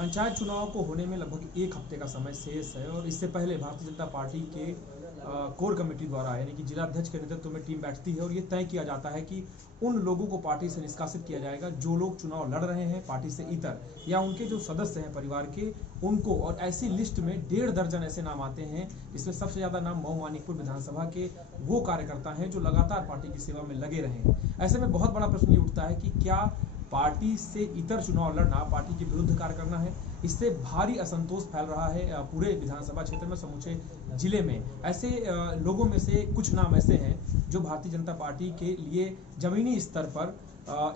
पंचायत चुनाव को होने में लगभग एक हफ्ते का समय शेष है और इससे पहले भारतीय जनता पार्टी के कोर कमेटी द्वारा यानी कि जिला अध्यक्ष के नेतृत्व में टीम बैठती है और ये तय किया जाता है कि उन लोगों को पार्टी से निष्कासित किया जाएगा जो लोग चुनाव लड़ रहे हैं पार्टी से इतर या उनके जो सदस्य हैं परिवार के उनको। और ऐसी लिस्ट में 1.5 दर्जन ऐसे नाम आते हैं जिसमें सबसे ज्यादा नाम मऊ मानिकपुर विधानसभा के वो कार्यकर्ता हैं जो लगातार पार्टी की सेवा में लगे रहे हैं। ऐसे में बहुत बड़ा प्रश्न ये उठता है कि क्या पार्टी से इतर चुनाव लड़ना पार्टी के विरुद्ध कार्य करना है। इससे भारी असंतोष फैल रहा है पूरे विधानसभा क्षेत्र में, समूचे जिले में। ऐसे लोगों में से कुछ नाम ऐसे हैं जो भारतीय जनता पार्टी के लिए जमीनी स्तर पर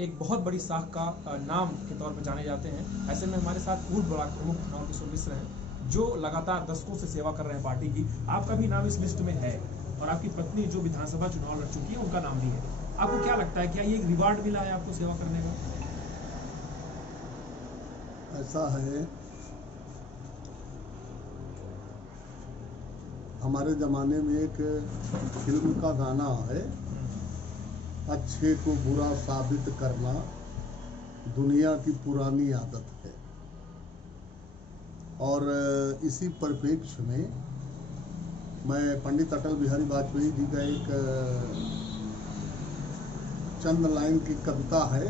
एक बहुत बड़ी शाख का नाम के तौर पर जाने जाते हैं। ऐसे में हमारे साथ पूर्व ब्लॉक प्रमुख नवकिशोर मिश्र हैं जो लगातार दशकों से सेवा कर रहे हैं पार्टी की। आपका भी नाम इस लिस्ट में है और आपकी पत्नी जो विधानसभा चुनाव लड़ चुकी है उनका नाम भी है। आपको क्या लगता है, क्या ये एक रिवार्ड मिला है आपको सेवा करने का? ऐसा है, हमारे जमाने में एक फिल्म का गाना है, अच्छे को बुरा साबित करना दुनिया की पुरानी आदत है। और इसी परिप्रेक्ष्य में मैं पंडित अटल बिहारी वाजपेयी जी का एक चंद लाइन की कविता है,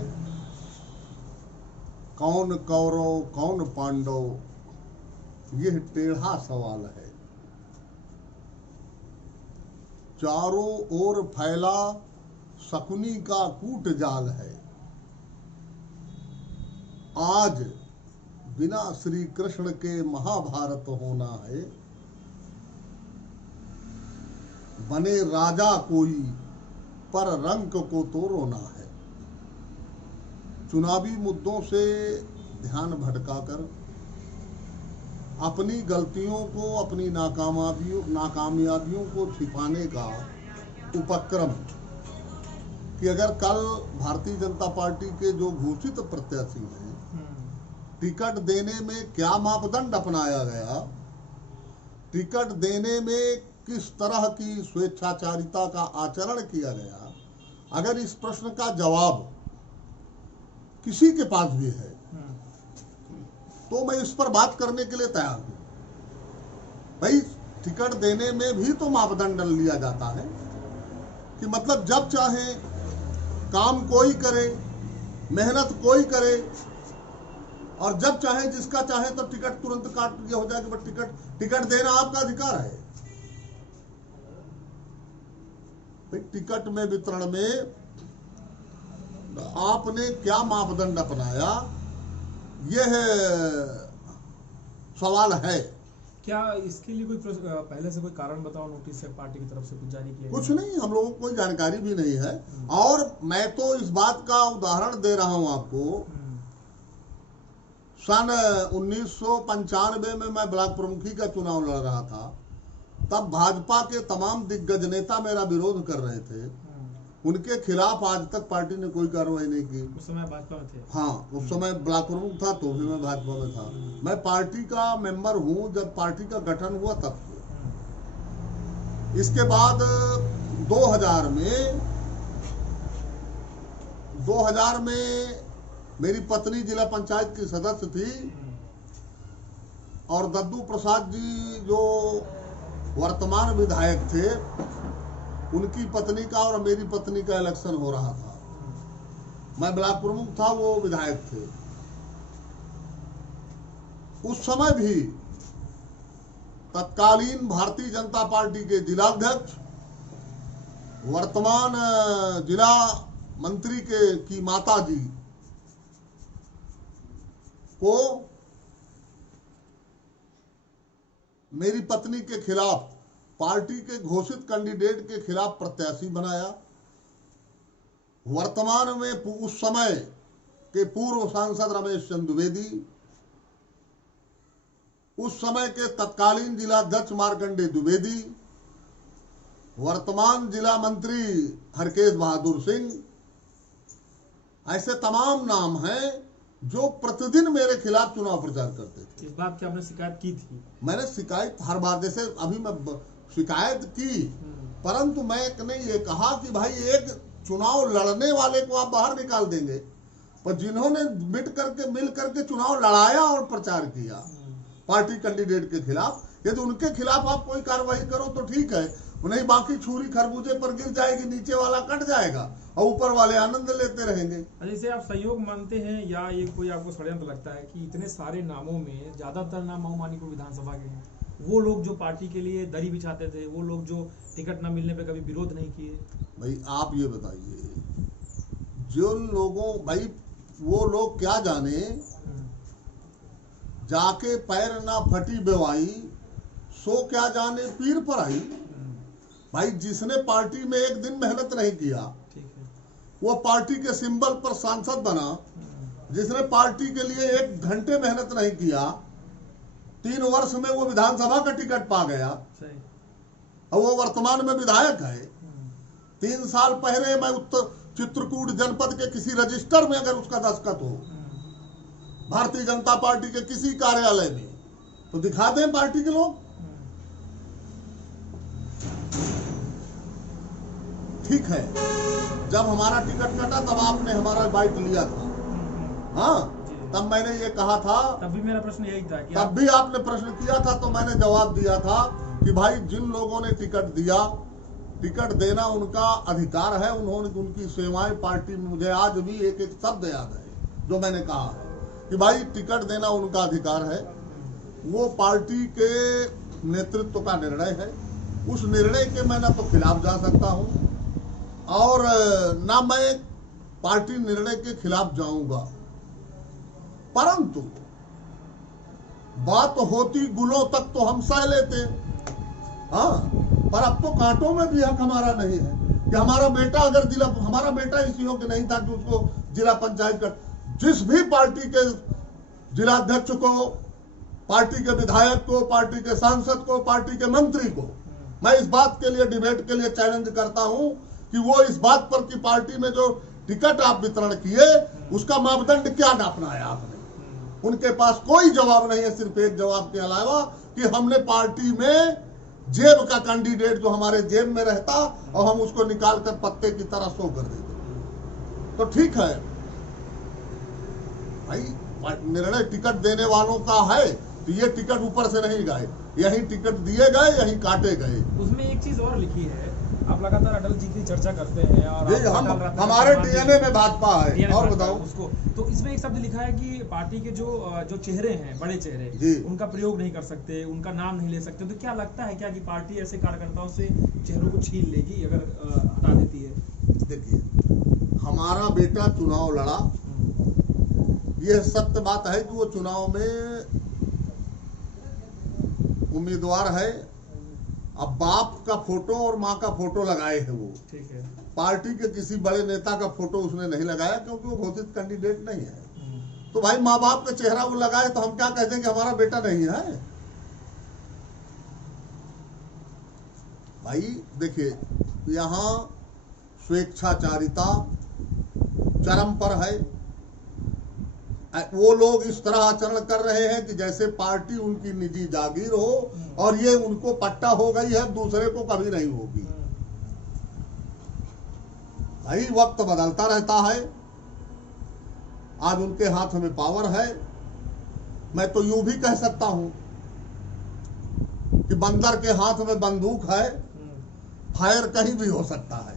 कौन कौरव कौन पांडव यह टेढ़ा सवाल है, चारों ओर फैला शकुनी का कूट जाल है, आज बिना श्री कृष्ण के महाभारत होना है, बने राजा कोई पर रंक को तो रोना है। चुनावी मुद्दों से ध्यान भटकाकर अपनी गलतियों को, अपनी नाकामयाबियों को छिपाने का उपक्रम कि अगर कल भारतीय जनता पार्टी के जो घोषित प्रत्याशी हैं टिकट देने में क्या मापदंड अपनाया गया, टिकट देने में किस तरह की स्वेच्छाचारिता का आचरण किया गया, अगर इस प्रश्न का जवाब किसी के पास भी है तो मैं इस पर बात करने के लिए तैयार हूं। भाई टिकट देने में भी तो मापदंड लिया जाता है कि मतलब जब चाहे काम कोई करे, मेहनत कोई करे और जब चाहे जिसका चाहे तो टिकट तुरंत काट दिया हो जाएगा। बट टिकट देना आपका अधिकार है। भाई टिकट में वितरण में आपने क्या मापदंड अपनाया, यह सवाल है। क्या इसके लिए कोई पहले से कोई कारण बताओ, नोटिस है पार्टी की तरफ से कुछ जारी किया? कुछ नहीं, हम लोगों को कोई जानकारी भी नहीं है। और मैं तो इस बात का उदाहरण दे रहा हूं आपको, सन 1995 में मैं ब्लॉक प्रमुखी का चुनाव लड़ रहा था, तब भाजपा के तमाम दिग्गज नेता मेरा विरोध कर रहे थे। उनके खिलाफ आज तक पार्टी ने कोई कार्रवाई नहीं की। उस समय भाजपा में थे? हाँ, उस समय ब्लॉक प्रमुख था तो भी मैं भाजपा में था। मैं पार्टी का मेंबर हूं जब पार्टी का गठन हुआ तब से। इसके बाद 2000 में मेरी पत्नी जिला पंचायत की सदस्य थी और दद्दू प्रसाद जी जो वर्तमान विधायक थे, उनकी पत्नी का और मेरी पत्नी का इलेक्शन हो रहा था। मैं ब्लॉक प्रमुख था, वो विधायक थे। उस समय भी तत्कालीन भारतीय जनता पार्टी के जिलाध्यक्ष, वर्तमान जिला मंत्री की माता जी को मेरी पत्नी के खिलाफ, पार्टी के घोषित कैंडिडेट के खिलाफ प्रत्याशी बनाया। वर्तमान में उस समय के पूर्व सांसद रमेश चंद्र द्विवेदी, उस समय के तत्कालीन जिलाध्यक्ष मार्कंडेय द्विवेदी, वर्तमान जिला मंत्री हरकेश बहादुर सिंह, ऐसे तमाम नाम हैं जो प्रतिदिन मेरे खिलाफ चुनाव प्रचार करते थे। इस बात की आपने शिकायत की थी? मैंने शिकायत हर बार, जैसे अभी मैं शिकायत की, परंतु मैंने ये कहा कि भाई एक चुनाव लड़ने वाले को आप बाहर निकाल देंगे पर जिन्होंने मिल करके चुनाव लड़ाया और प्रचार किया पार्टी कैंडिडेट के खिलाफ, यदि उनके खिलाफ आप कोई कार्रवाई करो तो ठीक है, नहीं बाकी छुरी खरबूजे पर गिर जाएगी, नीचे वाला कट जाएगा और ऊपर वाले आनंद लेते रहेंगे। जैसे आप सहयोग मानते हैं या ये कोई आपको षड्यंत्र लगता है कि इतने सारे नामों में ज्यादातर नाम मऊमानीपुर विधानसभा के हैं, वो लोग जो पार्टी के लिए दरी बिछाते थे, वो लोग जो टिकट न मिलने पे कभी विरोध नहीं किए? भाई आप ये बताइए, जो लोगों भाई वो लोग क्या जाने, जाके पैर ना फटी बेवाई सो क्या जाने पीर पर आई। भाई जिसने पार्टी में एक दिन मेहनत नहीं किया वो पार्टी के सिंबल पर सांसद बना, जिसने पार्टी के लिए 1 घंटे मेहनत नहीं किया 3 वर्ष में वो विधानसभा का टिकट पा गया और वो वर्तमान में विधायक है। 3 साल पहले मैं उत्तर चित्रकूट जनपद के किसी रजिस्टर में अगर उसका दस्तखत हो भारतीय जनता पार्टी के किसी कार्यालय में तो दिखा दें पार्टी के लोग। ठीक है, जब हमारा टिकट कटा तब आपने हमारा बाइट लिया था, हाँ तब मैंने ये कहा था, तब भी मेरा प्रश्न यही था कि तब भी आपने प्रश्न किया था तो मैंने जवाब दिया था कि भाई जिन लोगों ने टिकट दिया, टिकट देना उनका अधिकार है, उन्होंने उनकी सेवाएं पार्टी में, मुझे आज भी एक एक शब्द याद है जो मैंने कहा कि भाई टिकट देना उनका अधिकार है, वो पार्टी के नेतृत्व का निर्णय है। उस निर्णय के मैं ना तो खिलाफ जा सकता हूं और ना मैं पार्टी निर्णय के खिलाफ जाऊंगा, परंतु बात होती गुलों तक तो हम सह लेते। हाँ, पर अब तो कांटों में भी हक हमारा नहीं है कि हमारा बेटा अगर जिला, हमारा बेटा इस योग्य नहीं था कि उसको जिला पंचायत का, जिस भी पार्टी के जिलाध्यक्ष को, पार्टी के विधायक को, पार्टी के सांसद को, पार्टी के मंत्री को मैं इस बात के लिए डिबेट के लिए चैलेंज करता हूं कि वो इस बात पर कि पार्टी में जो टिकट आप वितरण किए उसका मापदंड क्या अपनाया आपने। उनके पास कोई जवाब नहीं है, सिर्फ एक जवाब के अलावा कि हमने पार्टी में जेब का कैंडिडेट जो हमारे जेब में रहता और हम उसको निकाल कर पत्ते की तरह शो कर देते। तो ठीक है भाई, निर्णय टिकट देने वालों का है तो ये टिकट ऊपर से नहीं गए, यही टिकट दिए गए, यही काटे गए। उसमें एक चीज और लिखी है, आप लगातार अटल जी की चर्चा करते हैं और हमारे डीएनए में भाजपा है। और बताओ उसको, तो इसमें एक शब्द लिखा है कि पार्टी के जो चेहरे हैं, बड़े चेहरे, उनका प्रयोग नहीं कर सकते, उनका नाम नहीं ले सकते। तो क्या लगता है क्या कि पार्टी ऐसे कार्यकर्ताओं से चेहरों को छीन लेगी अगर हटा देती है? देखिए, हमारा बेटा चुनाव लड़ा, यह सत्य बात है कि वो चुनाव में उम्मीदवार है। अब बाप का फोटो और माँ का फोटो लगाए हैं वो, ठीक है, पार्टी के किसी बड़े नेता का फोटो उसने नहीं लगाया क्योंकि वो घोषित कैंडिडेट नहीं है। तो भाई माँ बाप का चेहरा वो लगाए तो हम क्या कहते हैं कि हमारा बेटा नहीं है? भाई देखिए, यहाँ स्वेच्छाचारिता चरम पर है। वो लोग इस तरह आचरण कर रहे हैं कि जैसे पार्टी उनकी निजी जागीर हो और ये उनको पट्टा हो गई है, दूसरे को कभी नहीं होगी। भाई वक्त बदलता रहता है, आज उनके हाथ में पावर है। मैं तो यूं भी कह सकता हूं कि बंदर के हाथ में बंदूक है, फायर कहीं भी हो सकता है,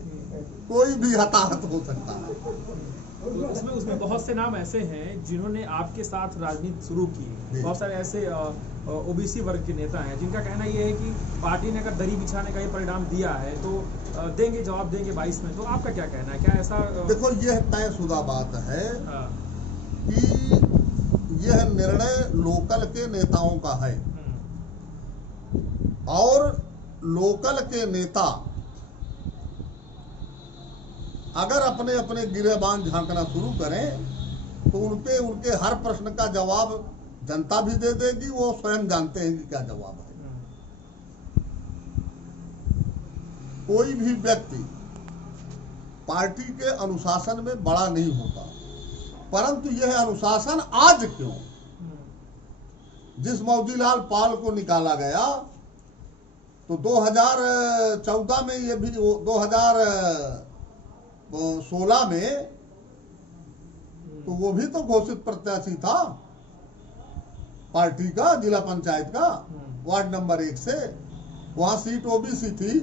कोई भी हताहत हो सकता है। तो उसमें बहुत से नाम ऐसे हैं जिन्होंने आपके साथ राजनीति शुरू की। बहुत सारे ऐसे ओबीसी वर्ग के नेता हैं जिनका कहना यह है कि पार्टी ने अगर दरी बिछाने का ये परिणाम दिया है तो देंगे, जवाब देंगे 22 में। तो आपका क्या कहना है, क्या ऐसा? देखो, यह तयशुदा बात है कि यह निर्णय लोकल के नेताओं का है और लोकल के नेता अगर अपने अपने गिरेबान झांकना शुरू करें तो उनके हर प्रश्न का जवाब जनता भी दे देगी, वो स्वयं जानते हैं कि क्या जवाब है। कोई भी व्यक्ति पार्टी के अनुशासन में बड़ा नहीं होता, परंतु यह अनुशासन आज क्यों, जिस मौजीलाल पाल को निकाला गया तो 2014 में ये भी 2016 में तो वो भी तो घोषित प्रत्याशी था पार्टी का, जिला पंचायत का, वार्ड नंबर 1 से। वहां सीट ओबीसी थी,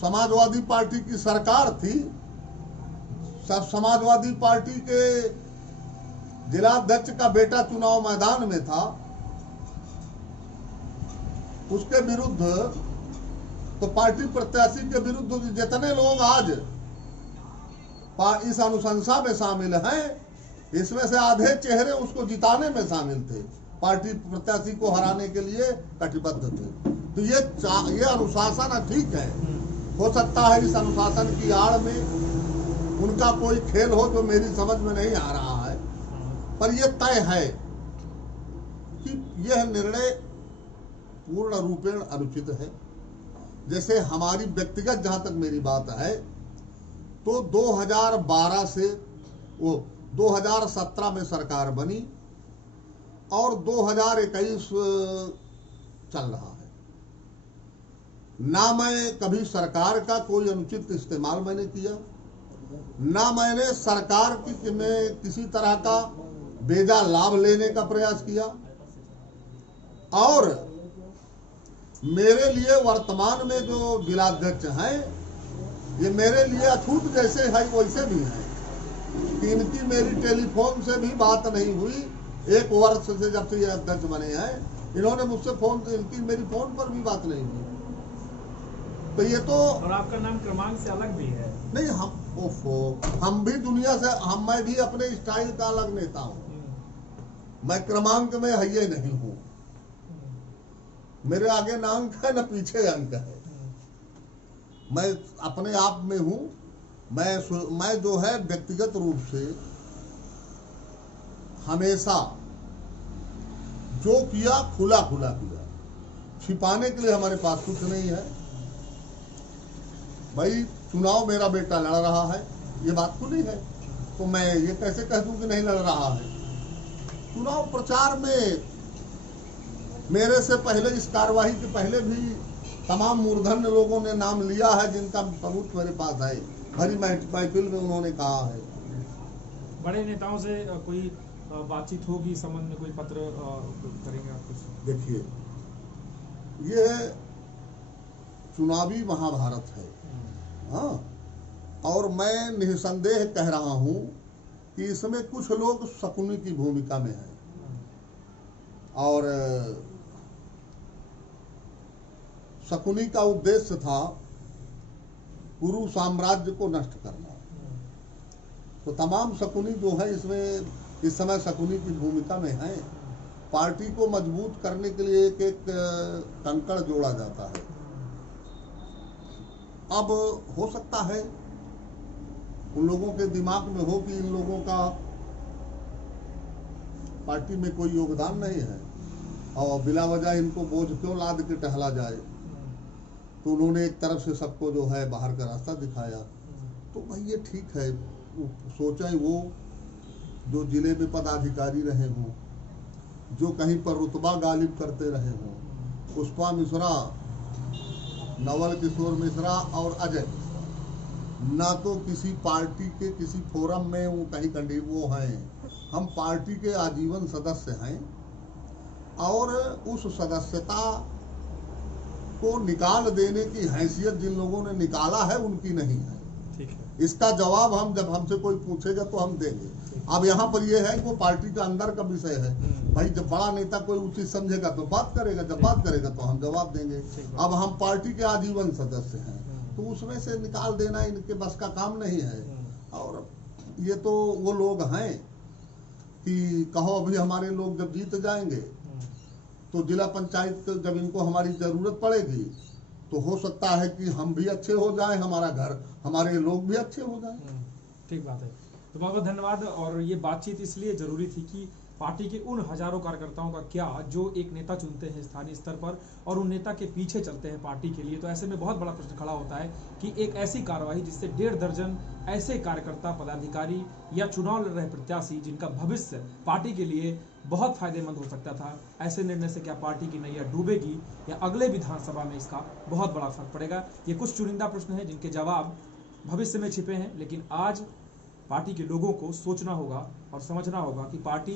समाजवादी पार्टी की सरकार थी, समाजवादी पार्टी के जिलाध्यक्ष का बेटा चुनाव मैदान में था। उसके विरुद्ध तो पार्टी प्रत्याशी के विरुद्ध जितने लोग आज इस अनुशंसा में शामिल हैं, इसमें से आधे चेहरे उसको जिताने में शामिल थे, पार्टी प्रत्याशी को हराने के लिए कटिबद्ध थे। तो ये अनुशासन ठीक है। हो सकता है इस अनुशासन की आड़ में उनका कोई खेल हो जो मेरी समझ में नहीं आ रहा है, पर यह तय है कि यह निर्णय पूर्ण रूपेण अनुचित है। जैसे हमारी व्यक्तिगत जहां तक मेरी बात है, तो 2012 से 2017 में सरकार बनी और 2021 चल रहा है। ना मैं कभी सरकार का कोई अनुचित इस्तेमाल मैंने किया, ना मैंने सरकार की में किसी तरह का बेजा लाभ लेने का प्रयास किया। और मेरे लिए वर्तमान में जो जिलाध्यक्ष हैं, ये मेरे लिए अछूत जैसे है वैसे भी हैं कि इनकी मेरी टेलीफोन से भी बात नहीं हुई। 1 वर्ष से जब से ये अध्यक्ष बने हैं, इन्होंने मुझसे इनकी मेरी फोन पर भी बात नहीं हुई। तो ये तो, और आपका नाम क्रमांक से अलग भी है। नहीं, हम भी दुनिया से, मैं भी अपने स्टाइल का अलग नेता हूँ। मैं क्रमांक में है नहीं हूँ। मेरे आगे ना अंक है ना पीछे अंक है। मैं अपने आप में हूँ। मैं जो है व्यक्तिगत रूप से हमेशा जो किया खुला किया। छिपाने के लिए हमारे पास कुछ नहीं है। भाई चुनाव मेरा बेटा लड़ रहा है, ये बात खुली है, तो मैं ये कैसे कह दूं कि नहीं लड़ रहा है। चुनाव प्रचार में मेरे से पहले, इस कार्यवाही के पहले भी तमाम मूर्धन्य लोगों ने नाम लिया है, जिनका सबूत मेरे पास है। भरी महफिल में उन्होंने कहा है। बड़े नेताओं से कोई बातचीत होगी, संबंध में कोई पत्र करेंगे आप कुछ? देखिए, ये चुनावी महाभारत है, हाँ, और मैं निसंदेह कह रहा हूं कि इसमें कुछ लोग शकुनी की भूमिका में हैं और शकुनी का उद्देश्य था कुरु साम्राज्य को नष्ट करना। तो तमाम शकुनी जो है इसमें इस समय शकुनी की भूमिका में है। पार्टी को मजबूत करने के लिए एक एक कंकड़ जोड़ा जाता है। अब हो सकता है उन लोगों के दिमाग में हो कि इन लोगों का पार्टी में कोई योगदान नहीं है और बिला वजह इनको बोझ क्यों लाद के टहला जाए। तो उन्होंने एक तरफ से सबको जो है बाहर का रास्ता दिखाया। तो भाई ये ठीक है, सोचा वो जो जिले में पदाधिकारी रहे हों, जो कहीं पर रुतबा गालिब करते रहे हों, पुष्पा मिश्रा, नवल किशोर मिश्रा और अजय, ना तो किसी पार्टी के किसी फोरम में वो कहीं कंडीवो हैं। हम पार्टी के आजीवन सदस्य हैं और उस सदस्यता को निकाल देने की हैसियत जिन लोगों ने निकाला है उनकी नहीं है। ठीक है। इसका जवाब हम जब हमसे कोई पूछेगा तो हम देंगे। अब यहाँ पर यह है कि वो पार्टी का अंदर का विषय है। भाई जब बड़ा नेता कोई उचित समझेगा तो बात करेगा, जब बात करेगा तो हम जवाब देंगे। अब हम पार्टी के आजीवन सदस्य हैं तो उसमें से निकाल देना इनके बस का काम नहीं है। और ये तो वो लोग हैं कि कहो अभी हमारे लोग जब जीत जाएंगे तो जिला पंचायत जब इनको हमारी जरूरत पड़ेगी तो हो सकता है कि हम भी अच्छे हो जाएं, हमारा घर, हमारे लोग भी अच्छे हो जाएं। ठीक बात है। तो बहुत बहुत धन्यवाद। और ये बातचीत इसलिए जरूरी थी कि पार्टी के उन हजारों कार्यकर्ताओं का क्या जो एक नेता चुनते हैं स्थानीय स्तर पर और उन नेता के पीछे चलते हैं पार्टी के लिए। तो ऐसे में बहुत बड़ा प्रश्न खड़ा होता है कि एक ऐसी कार्रवाई जिससे 1.5 दर्जन ऐसे कार्यकर्ता, पदाधिकारी या चुनाव लड़ रहे प्रत्याशी जिनका भविष्य पार्टी के लिए बहुत फायदेमंद हो सकता था, ऐसे निर्णय से क्या पार्टी की नैया डूबेगी या अगले विधानसभा में इसका बहुत बड़ा फर्क पड़ेगा? ये कुछ चुनिंदा प्रश्न हैं जिनके जवाब भविष्य में छिपे हैं, लेकिन आज पार्टी के लोगों को सोचना होगा और समझना होगा कि पार्टी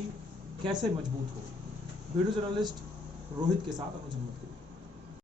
कैसे मजबूत हो। वीडियो जर्नलिस्ट रोहित के साथ अनुज अहमद।